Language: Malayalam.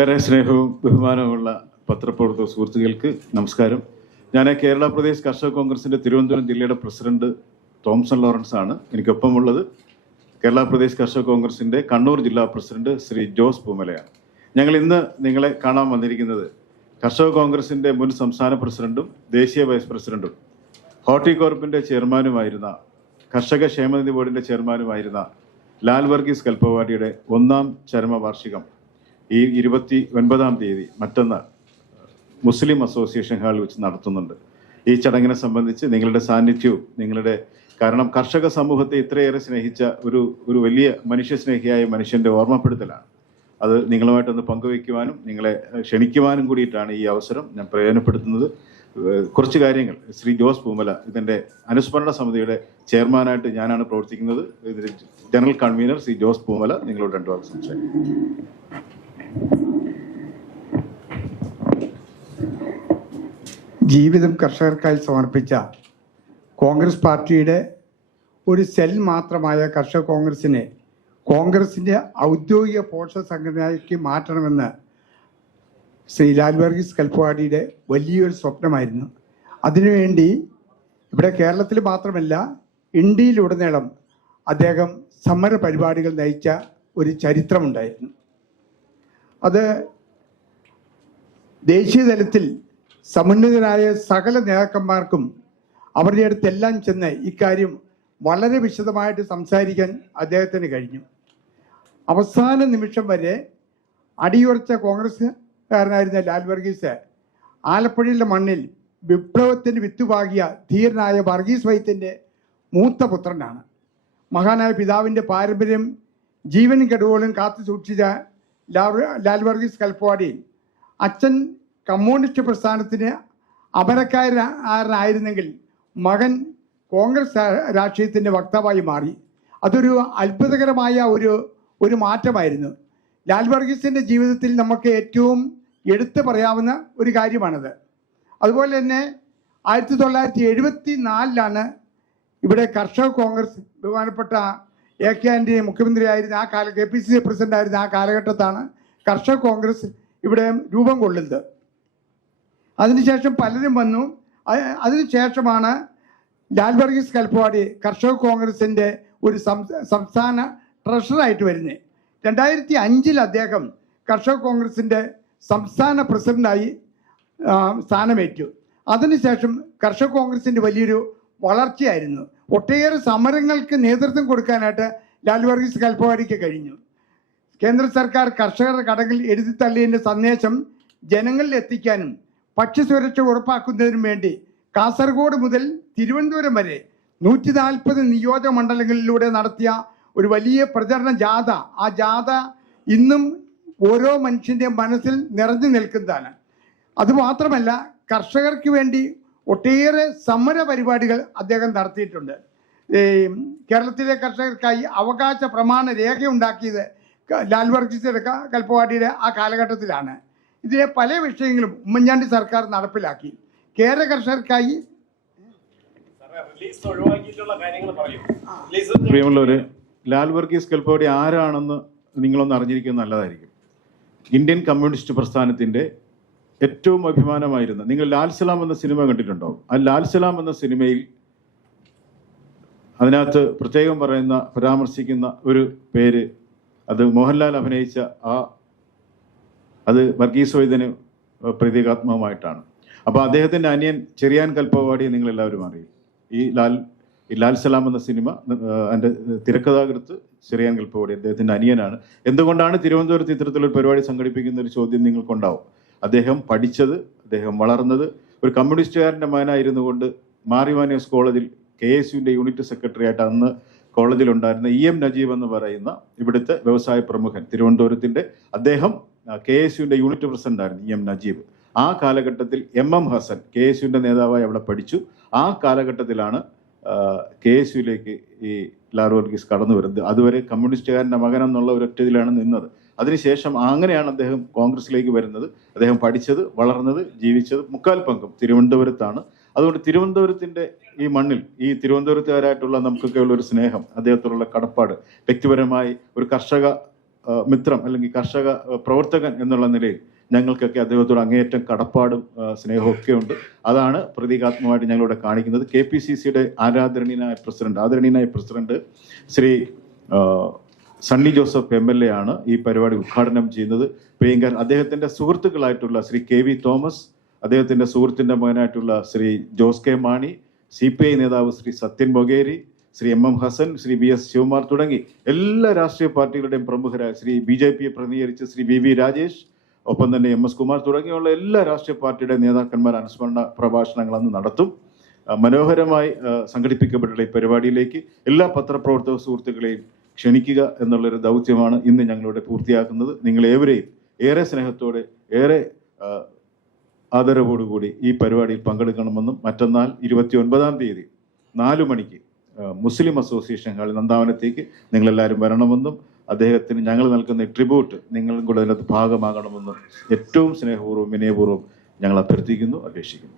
ഏറെ സ്നേഹവും ബഹുമാനവുമുള്ള പത്രപ്രവർത്തക സുഹൃത്തുക്കൾക്ക് നമസ്കാരം. ഞാൻ കേരള പ്രദേശ് കർഷക കോൺഗ്രസിൻ്റെ തിരുവനന്തപുരം ജില്ലയുടെ പ്രസിഡന്റ് തോംസൺ ലോറൻസ് ആണ്. എനിക്കൊപ്പമുള്ളത് കേരള പ്രദേശ് കർഷക കോൺഗ്രസിൻ്റെ കണ്ണൂർ ജില്ലാ പ്രസിഡന്റ് ശ്രീ ജോസ് പൂമലയാണ്. ഞങ്ങൾ ഇന്ന് നിങ്ങളെ കാണാൻ വന്നിരിക്കുന്നത് കർഷക കോൺഗ്രസിൻ്റെ മുൻ സംസ്ഥാന പ്രസിഡന്റും ദേശീയ വൈസ് പ്രസിഡന്റും ഹോർട്ടികോർപ്പിൻ്റെ ചെയർമാനുമായിരുന്ന കർഷക ക്ഷേമനിധി ബോർഡിൻ്റെ ചെയർമാനുമായിരുന്ന ലാൽ വർഗീസ് കൽപ്പവാടിയുടെ 1ാം ചരമവാർഷികം ഈ 29-ാം തീയതി മറ്റന്നാൾ മുസ്ലിം അസോസിയേഷൻ ഹാളിൽ വെച്ച് നടത്തുന്നുണ്ട്. ഈ ചടങ്ങിനെ സംബന്ധിച്ച് നിങ്ങളുടെ സാന്നിധ്യവും കാരണം കർഷക സമൂഹത്തെ ഇത്രയേറെ സ്നേഹിച്ച ഒരു വലിയ മനുഷ്യസ്നേഹിയായ മനുഷ്യൻ്റെ ഓർമ്മപ്പെടുത്തലാണ്. അത് നിങ്ങളുമായിട്ടൊന്ന് പങ്കുവയ്ക്കുവാനും നിങ്ങളെ ക്ഷണിക്കുവാനും കൂടിയിട്ടാണ് ഈ അവസരം ഞാൻ പ്രയോജനപ്പെടുത്തുന്നത്. കുറച്ച് കാര്യങ്ങൾ ശ്രീ ജോസ് പൂമല, ഇതിൻ്റെ അനുസ്മരണ സമിതിയുടെ ചെയർമാനായിട്ട് ഞാനാണ് പ്രവർത്തിക്കുന്നത്. ഇതിൻ്റെ ജനറൽ കൺവീനർ ശ്രീ ജോസ് പൂമല നിങ്ങളോട് 2 വാക്ക് സംസാരിക്കും. ജീവിതം കർഷകർക്കായി സമർപ്പിച്ച കോൺഗ്രസ് പാർട്ടിയുടെ ഒരു സെൽ മാത്രമായ കർഷക കോൺഗ്രസിനെ കോൺഗ്രസിൻ്റെ ഔദ്യോഗിക പോഷക സംഘടനയാക്കി മാറ്റണമെന്ന് ശ്രീ ലാൽ വർഗീസ് കൽപ്പവാടിയുടെ വലിയൊരു സ്വപ്നമായിരുന്നു. അതിനുവേണ്ടി ഇവിടെ കേരളത്തിൽ മാത്രമല്ല ഇന്ത്യയിലുടനീളം അദ്ദേഹം സമര പരിപാടികൾ നയിച്ച ഒരു ചരിത്രമുണ്ടായിരുന്നു. അത് ദേശീയ തലത്തിൽ സമുന്നതരായ സകല നേതാക്കന്മാർക്കും അവരുടെ അടുത്തെല്ലാം ചെന്ന് ഇക്കാര്യം വളരെ വിശദമായിട്ട് സംസാരിക്കാൻ അദ്ദേഹത്തിന് കഴിഞ്ഞു. അവസാന നിമിഷം വരെ അടിയുറച്ച കോൺഗ്രസ്സുകാരനായിരുന്ന ലാൽ വർഗീസ് ആലപ്പുഴയിലെ മണ്ണിൽ വിപ്ലവത്തിന് വിത്തുപാകിയ ധീരനായ വർഗീസ് വൈദ്യൻ്റെ മൂത്ത പുത്രനാണ്. മഹാനായ പിതാവിൻ്റെ പാരമ്പര്യം ജീവൻ കെടുവോളം കാത്തു സൂക്ഷിച്ച ലാൽ വർഗീസ് കൽപ്പവാടി അച്ഛൻ കമ്മ്യൂണിസ്റ്റ് പ്രസ്ഥാനത്തിന് അമരക്കാരനായിരുന്നെങ്കിൽ മകൻ കോൺഗ്രസ് രാഷ്ട്രീയത്തിൻ്റെ വക്താവായി മാറി. അതൊരു അത്ഭുതകരമായ ഒരു മാറ്റമായിരുന്നു. ലാൽ വർഗീസിൻ്റെ ജീവിതത്തിൽ നമുക്ക് ഏറ്റവും എടുത്തു പറയാവുന്ന ഒരു കാര്യമാണത്. അതുപോലെ തന്നെ 1974 ഇവിടെ കർഷക കോൺഗ്രസ് ബഹുമാനപ്പെട്ട AK ആന്റണി മുഖ്യമന്ത്രിയായിരുന്ന ആ KPCC പ്രസിഡന്റ് ആയിരുന്ന ആ കാലഘട്ടത്താണ് കർഷക കോൺഗ്രസ് ഇവിടെ രൂപം കൊള്ളുന്നത്. അതിനുശേഷം പലരും വന്നു. അതിനുശേഷമാണ് ലാൽ വർഗീസ് കൽപ്പവാടി കർഷക കോൺഗ്രസിൻ്റെ ഒരു സംസ്ഥാന ട്രഷററായിട്ട് വരുന്നത്. 2005 അദ്ദേഹം കർഷക കോൺഗ്രസിൻ്റെ സംസ്ഥാന പ്രസിഡന്റായി സ്ഥാനമേറ്റു. അതിനുശേഷം കർഷക കോൺഗ്രസിൻ്റെ വലിയൊരു വളർച്ചയായിരുന്നു. ഒട്ടേറെ സമരങ്ങൾക്ക് നേതൃത്വം കൊടുക്കാനായിട്ട് ലാൽ വർഗീസ് കൽപ്പവാടിക്ക് കഴിഞ്ഞു. കേന്ദ്ര സർക്കാർ കർഷകരുടെ കടകൾ എഴുതിത്തള്ളിയതിൻ്റെ സന്ദേശം ജനങ്ങളിൽ എത്തിക്കാനും ഭക്ഷ്യസുരക്ഷ ഉറപ്പാക്കുന്നതിനും വേണ്ടി കാസർഗോഡ് മുതൽ തിരുവനന്തപുരം വരെ 140 നിയോജക മണ്ഡലങ്ങളിലൂടെ നടത്തിയ ഒരു വലിയ പ്രചരണ ജാഥ, ആ ജാഥ ഇന്നും ഓരോ മനുഷ്യൻ്റെ മനസ്സിൽ നിറഞ്ഞു നിൽക്കുന്നതാണ്. അതുമാത്രമല്ല, കർഷകർക്ക് വേണ്ടി ഒട്ടേറെ സമര പരിപാടികൾ അദ്ദേഹം നടത്തിയിട്ടുണ്ട്. കേരളത്തിലെ കർഷകർക്കായി അവകാശ പ്രമാണ രേഖ ഉണ്ടാക്കിയത് ലാൽ വർഗീസ് കൽപ്പവാടിയുടെ ആ കാലഘട്ടത്തിലാണ്. ഇതിലെ പല വിഷയങ്ങളും ഉമ്മൻചാണ്ടി സർക്കാർ നടപ്പിലാക്കി. കേരള കർഷകർക്കായി പ്രിയമുള്ളവര്, ലാൽ വർഗീസ് കൽപ്പവാടി ആരാണെന്ന് നിങ്ങളൊന്ന് അറിഞ്ഞിരിക്കുന്നത് നല്ലതായിരിക്കും. ഇന്ത്യൻ കമ്മ്യൂണിസ്റ്റ് പ്രസ്ഥാനത്തിന്റെ ഏറ്റവും അഭിമാനമായിരുന്ന, നിങ്ങൾ ലാൽ സലാം എന്ന സിനിമ കണ്ടിട്ടുണ്ടാവും. ആ ലാൽ സലാം എന്ന സിനിമയിൽ അതിനകത്ത് പ്രത്യേകം പരാമർശിക്കുന്ന ഒരു പേര്, അത് മോഹൻലാൽ അഭിനയിച്ച അത് വർഗീസ് വൈദ്യന് പ്രതീകാത്മകമായിട്ടാണ്. അപ്പോൾ അദ്ദേഹത്തിൻ്റെ അനിയൻ ചെറിയാൻ കൽപ്പവാടിയെ നിങ്ങളെല്ലാവരും അറിയും. ഈ ലാൽ സലാം എന്ന സിനിമ എൻ്റെ തിരക്കഥാകൃത്ത് ചെറിയാൻ കൽപ്പവാടി അദ്ദേഹത്തിൻ്റെ അനിയനാണ്. എന്തുകൊണ്ടാണ് തിരുവനന്തപുരത്ത് ഇത്തരത്തിലൊരു പരിപാടി സംഘടിപ്പിക്കുന്ന ഒരു ചോദ്യം നിങ്ങൾക്കുണ്ടാവും. അദ്ദേഹം പഠിച്ചത്, അദ്ദേഹം വളർന്നത് ഒരു കമ്മ്യൂണിസ്റ്റുകാരൻ്റെ മകനായിരുന്നു കൊണ്ട് മാറിവാനിയസ് കോളേജിൽ KSUവിൻ്റെ യൂണിറ്റ് സെക്രട്ടറി ആയിട്ട് അന്ന് കോളേജിലുണ്ടായിരുന്ന EM നജീബ് എന്ന് പറയുന്ന ഇവിടുത്തെ വ്യവസായ പ്രമുഖൻ തിരുവനന്തപുരത്തിൻ്റെ, അദ്ദേഹം KSUവിൻ്റെ യൂണിറ്റ് പ്രസിഡന്റ് ആയിരുന്നു EM നജീബ്. ആ കാലഘട്ടത്തിൽ MM ഹസൻ KSUവിൻ്റെ നേതാവായി അവിടെ പഠിച്ചു. ആ കാലഘട്ടത്തിലാണ് KSUവിലേക്ക് ഈ ലാൽ വർഗീസ് കടന്നു വരുന്നത്. അതുവരെ കമ്മ്യൂണിസ്റ്റുകാരൻ്റെ മകൻ എന്നുള്ള ഒരൊറ്റതിലാണ് നിന്നത്. അതിനുശേഷം അങ്ങനെയാണ് അദ്ദേഹം കോൺഗ്രസിലേക്ക് വരുന്നത്. അദ്ദേഹം പഠിച്ചത്, വളർന്നത്, ജീവിച്ചത് 3/4 പങ്കും തിരുവനന്തപുരത്താണ്. അതുകൊണ്ട് തിരുവനന്തപുരത്തിൻ്റെ ഈ മണ്ണിൽ ഈ തിരുവനന്തപുരത്തുകാരായിട്ടുള്ള നമുക്കൊക്കെ ഉള്ള ഒരു സ്നേഹം, അദ്ദേഹത്തോടുള്ള കടപ്പാട്, വ്യക്തിപരമായി ഒരു കർഷക മിത്രം അല്ലെങ്കിൽ കർഷക പ്രവർത്തകൻ എന്നുള്ള നിലയിൽ ഞങ്ങൾക്കൊക്കെ അദ്ദേഹത്തോട് അങ്ങേയറ്റം കടപ്പാടും സ്നേഹവും ഒക്കെ ഉണ്ട്. അതാണ് പ്രതീകാത്മകമായിട്ട് ഞങ്ങളിവിടെ കാണിക്കുന്നത്. KPCCയുടെ ആദരണീയനായ പ്രസിഡന്റ് ശ്രീ സണ്ണി ജോസഫ് MLA ആണ് ഈ പരിപാടി ഉദ്ഘാടനം ചെയ്യുന്നത്. പ്രിയങ്കർ അദ്ദേഹത്തിന്റെ സുഹൃത്തുക്കളായിട്ടുള്ള ശ്രീ KV തോമസ്, അദ്ദേഹത്തിന്റെ സുഹൃത്തിന്റെ മകനായിട്ടുള്ള ശ്രീ ജോസ് കെ മാണി, CPI നേതാവ് ശ്രീ സത്യൻ മൊകേരി, ശ്രീ MM ഹസൻ, ശ്രീ VS ശിവകുമാർ തുടങ്ങി എല്ലാ രാഷ്ട്രീയ പാർട്ടികളുടെയും പ്രമുഖരായ ശ്രീ BJPയെ പ്രതിനിധീകരിച്ച് ശ്രീ VV രാജേഷ്, ഒപ്പം തന്നെ MS കുമാർ തുടങ്ങിയുള്ള എല്ലാ രാഷ്ട്രീയ പാർട്ടിയുടെ നേതാക്കന്മാർ അനുസ്മരണ പ്രഭാഷണങ്ങൾ അന്ന് നടത്തും. മനോഹരമായി സംഘടിപ്പിക്കപ്പെട്ടുള്ള ഈ പരിപാടിയിലേക്ക് എല്ലാ പത്രപ്രവർത്തക സുഹൃത്തുക്കളെയും ക്ഷണിക്കുക എന്നുള്ളൊരു ദൗത്യമാണ് ഇന്ന് ഞങ്ങളിവിടെ പൂർത്തിയാക്കുന്നത്. നിങ്ങളേവരെയും ഏറെ സ്നേഹത്തോടെ ഏറെ ആദരവോടുകൂടി ഈ പരിപാടിയിൽ പങ്കെടുക്കണമെന്നും മറ്റന്നാൾ 29-ാം തീയതി 4 മണിക്ക് മുസ്ലിം അസോസിയേഷൻ ഹാളിൽ നന്ദാവനത്തേക്ക് നിങ്ങളെല്ലാവരും വരണമെന്നും അദ്ദേഹത്തിന് ഞങ്ങൾ നൽകുന്ന ട്രിബ്യൂട്ട് നിങ്ങളും കൂടെ അതിനകത്ത് ഭാഗമാകണമെന്നും ഏറ്റവും സ്നേഹപൂർവ്വം വിനയപൂർവ്വം ഞങ്ങൾ അഭ്യർത്ഥിക്കുന്നു, അപേക്ഷിക്കുന്നു.